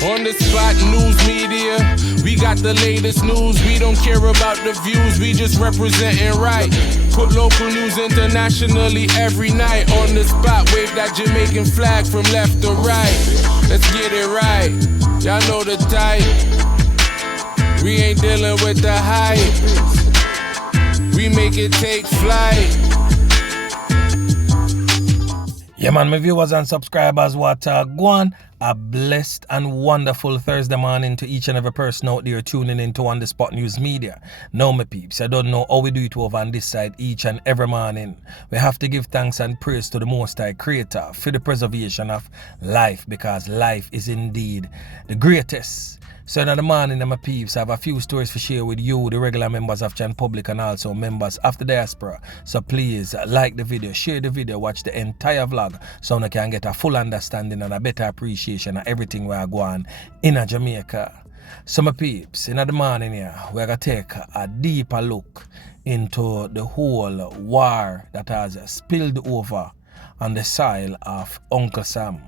On the spot news media, we got the latest news. We don't care about the views, we just representing right. Put local news internationally every night. On the spot, wave that Jamaican flag from left to right. Let's get it right, y'all know the type. We ain't dealing with the hype. We make it take flight. Yeah, man, my viewers and subscribers, what go on? A blessed and wonderful Thursday morning to each and every person out there tuning into On The Spot News Media. Now, my peeps, I don't know how we do it over on this side each and every morning. We have to give thanks and praise to the Most High Creator for the preservation of life, because life is indeed the greatest. So in the morning, my peeps, I have a few stories to share with you, the regular members of Chan Public and also members of the diaspora. So please like the video, share the video, watch the entire vlog so you can get a full understanding and a better appreciation of everything we are going in Jamaica. So my peeps, in the morning here, we're going to take a deeper look into the whole war that has spilled over on the soil of Uncle Sam.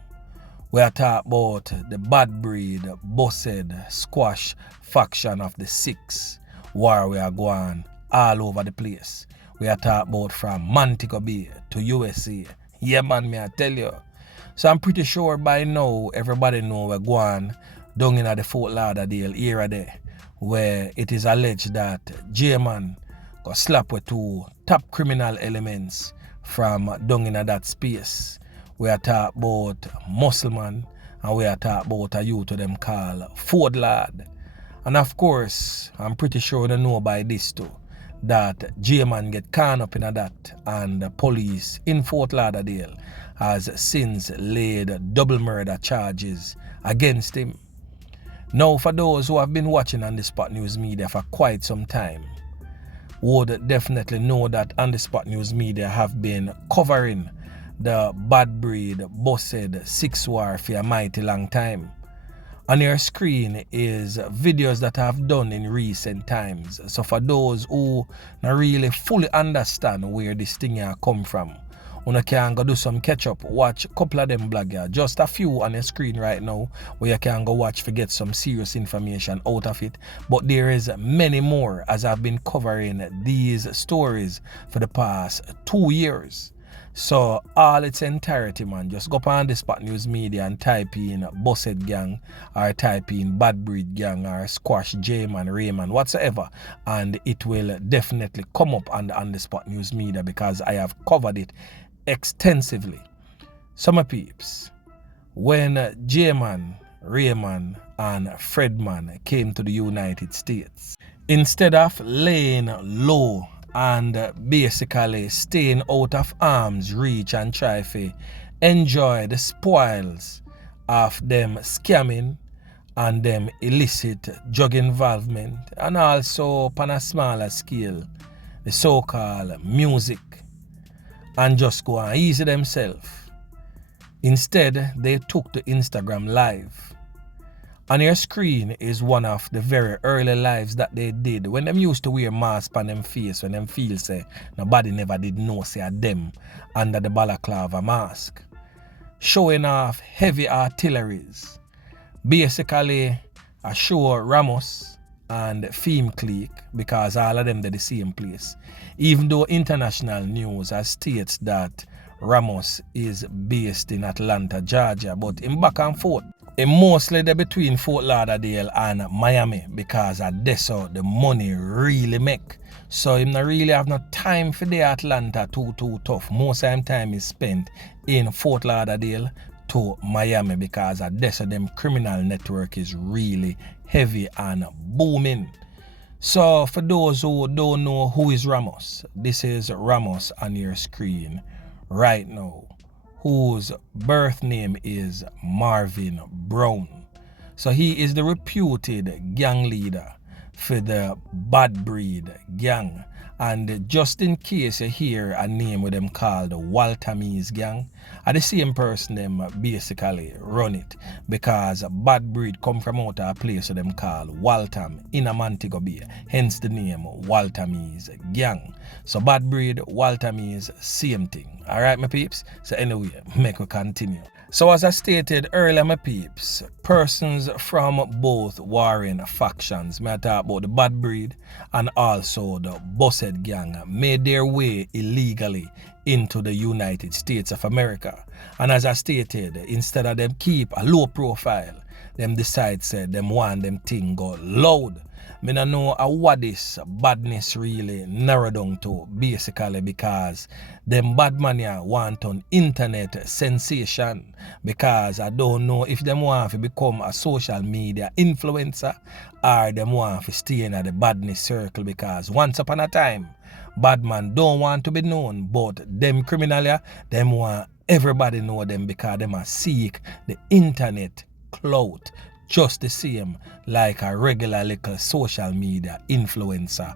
We are talking about the Badbreed, BussHead, squash faction of the 6 war we are going all over the place. We are talking about from Montego Bay to USA. Yeah, man, me I tell you. So I'm pretty sure by now everybody know we're going down in the Fort Lauderdale area there, where it is alleged that Jman got slapped with 2 top criminal elements from down in that space. We are talking about Muscleman, and we are talking about a youth to them called Ford Lad. And of course, I'm pretty sure they know by this too, that Jman get caught up in that, and the police in Fort Lauderdale has since laid double murder charges against him. Now, for those who have been watching On The Spot News Media for quite some time, would definitely know that On The Spot News Media have been covering the Badbreed, BussHead 6 war for a mighty long time. On your screen is videos that I have done in recent times. So for those who not really fully understand where this thing here come from, you can go do some catch up, watch a couple of them blog here, just a few on your screen right now, where you can go watch to get some serious information out of it. But there is many more, as I've been covering these stories for the past 2 years. So all its entirety, man, just go up on the Spot News Media and type in BussHead gang, or type in Badbreed gang, or squash Jman, Ramos, whatsoever, and it will definitely come up on the Spot News Media, because I have covered it extensively. So my peeps, when Jman, Ramos, and Fredman came to the United States, instead of laying low and basically staying out of arm's reach and try to enjoy the spoils of them scamming and them illicit drug involvement, and also on a smaller scale the so-called music, and just go and easy themselves. Instead, they took to Instagram Live. On your screen is one of the very early lives that they did when them used to wear masks on them face, when them feel say nobody never did know say a them under the balaclava mask. Showing off heavy artilleries. Basically a show Ramos and Fame Clique, because all of them they're the same place. Even though international news has states that Ramos is based in Atlanta, Georgia, but in back and forth. It mostly they're between Fort Lauderdale and Miami, because at this the money really make. So him not really have no time for the Atlanta too tough. Most of time is spent in Fort Lauderdale to Miami, because at this them criminal network is really heavy and booming. So for those who don't know who is Ramos, this is Ramos on your screen right now, whose birth name is Marvin Brown. So he is the reputed gang leader for the Badbreed gang. And just in case you hear a name with them called the Waltamies gang, are the same person them basically run it, because Badbreed come from out of a place with them called Waltham in a Montego Bay, hence the name Waltamies gang. So Badbreed, Waltamies, same thing. Alright my peeps, so anyway, make we continue. So as I stated earlier, my peeps, persons from both warring factions, may I talk about the Badbreed and also the BussHead gang, made their way illegally into the United States of America. And as I stated, instead of them keep a low profile, them decide say them want them thing go loud. Me no know what this badness really narrow down to, basically because them bad man here want an internet sensation, because I don't know if them want to become a social media influencer or them want to stay in the badness circle, because once upon a time bad man don't want to be known, but them criminal here, them want everybody know them because them are seek the internet clout just the same like a regular little social media influencer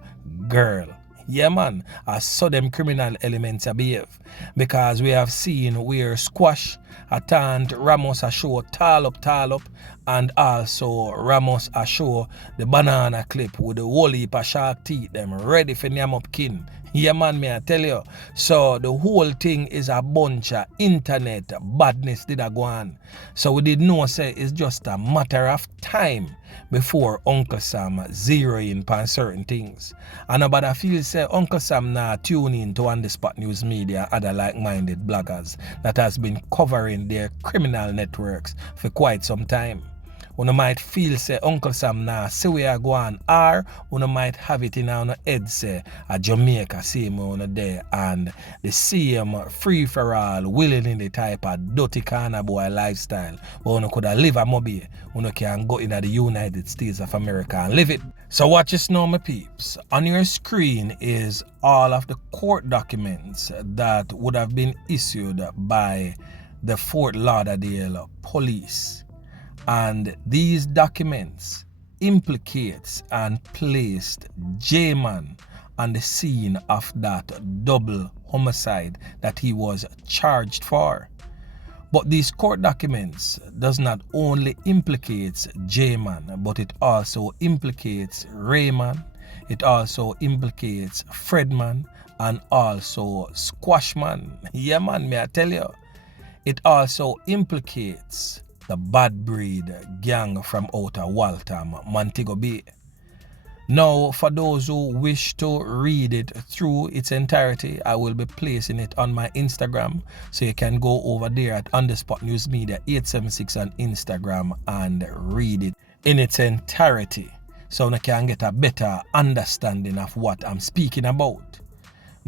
girl. Yeah man, I saw them criminal elements behave, because we have seen where Squash attend Ramos a show tall up, and also Ramos a show the banana clip with the whole heap of shark teeth them ready for name up kin. Yeah man, me I tell you. So the whole thing is a bunch of internet badness did a go on. So we did know say it's just a matter of time before Uncle Sam zero in on certain things. And nobody feel say Uncle Sam now tune in to On The Spot News Media, other like-minded bloggers that has been covering their criminal networks for quite some time. One might feel say Uncle Sam now see where I go on, or one might have it in our head say a Jamaica same on there and the same free for all willing in the type of dirty kind of boy lifestyle, but one could live a mobile, one can go in the United States of America and live it. So watch this now, my peeps. On your screen is all of the court documents that would have been issued by the Fort Lauderdale police. And these documents implicates and placed Jman on the scene of that double homicide that he was charged for. But these court documents does not only implicates Jman, but it also implicates Rayman, it also implicates Fredman, and also Squashman. Yeah man, may I tell you. It also implicates the Badbreed gang from outer Waltham, Montego Bay. Now, for those who wish to read it through its entirety, I will be placing it on my Instagram, so you can go over there at _News Media 876 on Instagram and read it in its entirety, so you can get a better understanding of what I'm speaking about.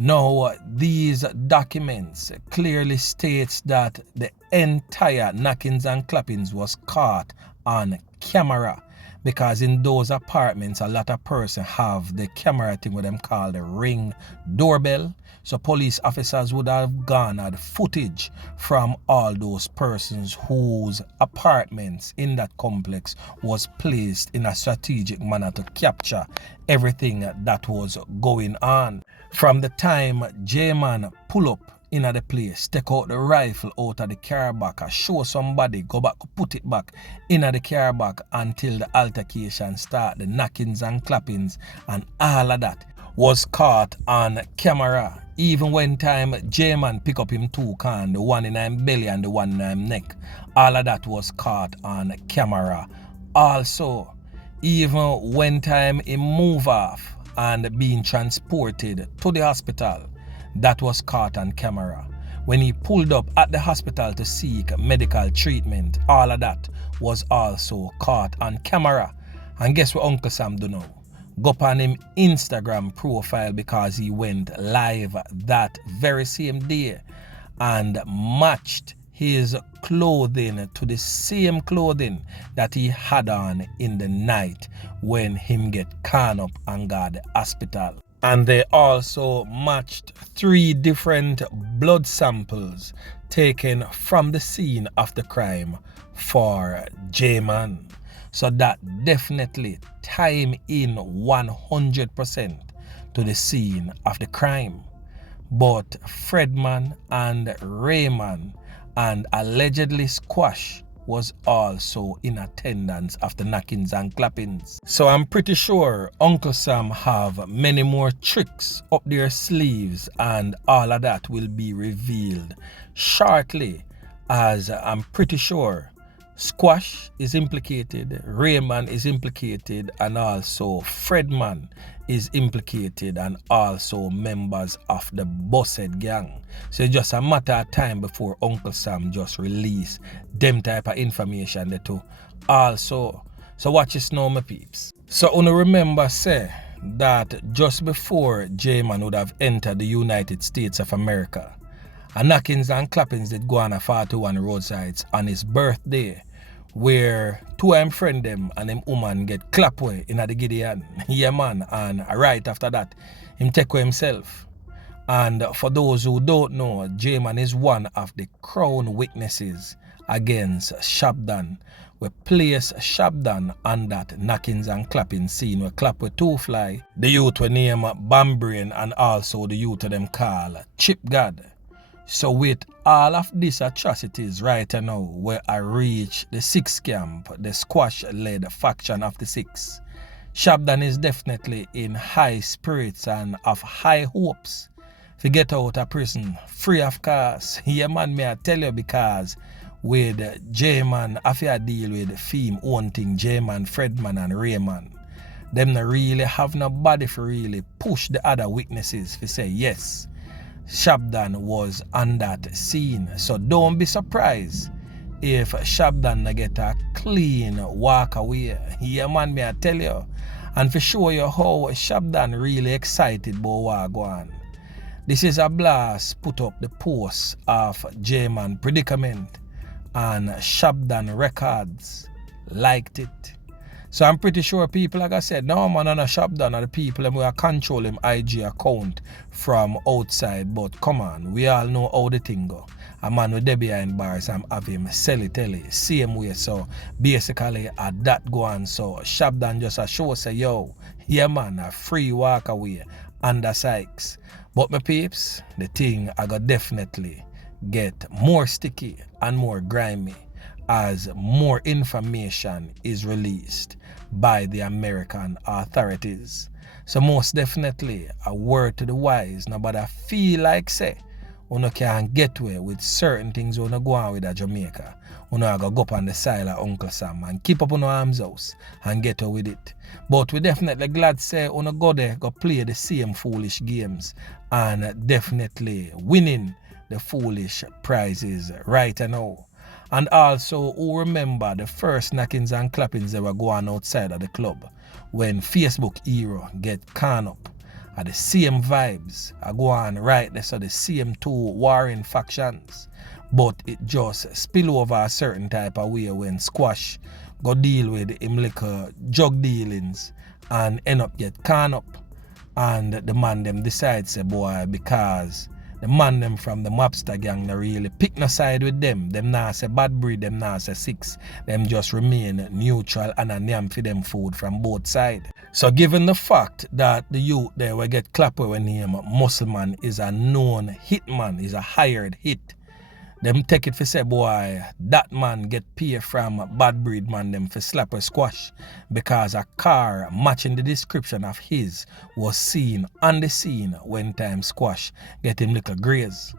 Now, these documents clearly states that the entire knockings and clappings was caught on camera, because in those apartments a lot of persons have the camera thing what them call the ring doorbell. So police officers would have garnered footage from all those persons whose apartments in that complex was placed in a strategic manner to capture everything that was going on. From the time Jman pull up in the place, take out the rifle out of the car back, show somebody, go back, put it back in the car back until the altercation start, the knockings and clappings and all of that was caught on camera. Even when time Jman pick up him two can, the one in him belly and the one in him neck, all of that was caught on camera. Also, even when time he move off and being transported to the hospital, that was caught on camera. When he pulled up at the hospital to seek medical treatment, all of that was also caught on camera. And guess what Uncle Sam do now? Go on him Instagram profile, because he went live that very same day and matched his clothing to the same clothing that he had on in the night when him get caught up and got the hospital. And they also matched 3 different blood samples taken from the scene of the crime for Jman. So that definitely tie him in 100% to the scene of the crime. But Fredman and Rayman and allegedly Squash was also in attendance of the knockings and clappings. So I'm pretty sure Uncle Sam have many more tricks up their sleeves, and all of that will be revealed shortly as I'm pretty sure Squash is implicated, Rayman is implicated, and also Fredman is implicated, and also members of the BussHead gang. So it's just a matter of time before Uncle Sam just release them type of information there too. Also, so watch this now, my peeps. So you remember say that just before Jman would have entered the United States of America, a knockings and clappings did go on a 41 roadsides on his birthday, where two of him friend them and them woman get clap way in the Gideon. Yeah man, and right after that, him take away himself. And for those who don't know, Jman is one of the crown witnesses against Shabdan. We place Shabdan on that knockings and clapping scene. We clap with two fly, the youth we name Bambrain, and also the youth of them call Chip God. So with all of these atrocities right now, where I reach the 6th camp, the squash-led faction of the 6, Shabdan is definitely in high spirits and of high hopes to get out of prison free of cost. Yeah man, may I tell you, because with Jman, I feel deal with theme own thing, Jman, Fredman and Rayman. Them not really have nobody for really push the other witnesses to say yes, Shabdan was on that scene. So don't be surprised if Shabdan get a clean walk away. Yeah man, may I tell you. And for show you how Shabdan really excited about what go on. This is a blast put up the post of Jman predicament, and Shabdan Records liked it. So I'm pretty sure people, like I said, no man on a Shabdan are the people who are controlling IG account from outside. But come on, we all know how the thing go. A man with there behind bars and have him sell it same way. So basically at that go on. So Shabdan just a show say, yo, yeah man, a free walk away under Sykes. But my peeps, the thing I got definitely get more sticky and more grimy as more information is released by the American authorities. So most definitely a word to the wise. Now, but I feel like say, you can get away with certain things you go on with a Jamaica. You go up on the side of Uncle Sam and keep up on your arms house and get away with it. But we definitely glad say you go there, go play the same foolish games and definitely winning the foolish prizes right now. And also, who remember the first knockings and clappings that were going outside of the club when Facebook hero get can up are the same vibes are going right there, so the same two warring factions, but it just spill over a certain type of way when Squash go deal with him liquor drug dealings and end up get can up, and the man them decide say boy, because the man them from the mobster gang na really pick no side with them. Them nah say Badbreed, them nah say 6. Them just remain neutral and a name for them food from both sides. So given the fact that the youth there will get clapped when him Muscleman is a known hitman, is a hired hit, them take it for say boy, that man get paid from Badbreed man them for slap a squash because a car matching the description of his was seen on the scene when time Squash get him little graze.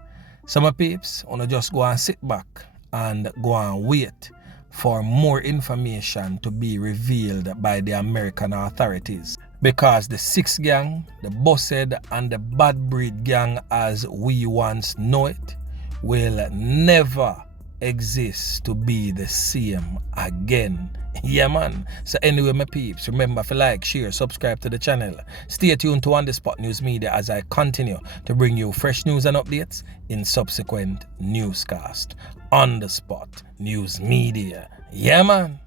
So my peeps, wanna just go and sit back and go and wait for more information to be revealed by the American authorities. Because the 6 gang, the BussHead and the Badbreed gang as we once know it, will never exist to be the same again. Yeah man. So anyway my peeps, remember to like, share, subscribe to the channel. Stay tuned to On The Spot News Media as I continue to bring you fresh news and updates in subsequent newscast. On The Spot News Media. Yeah man.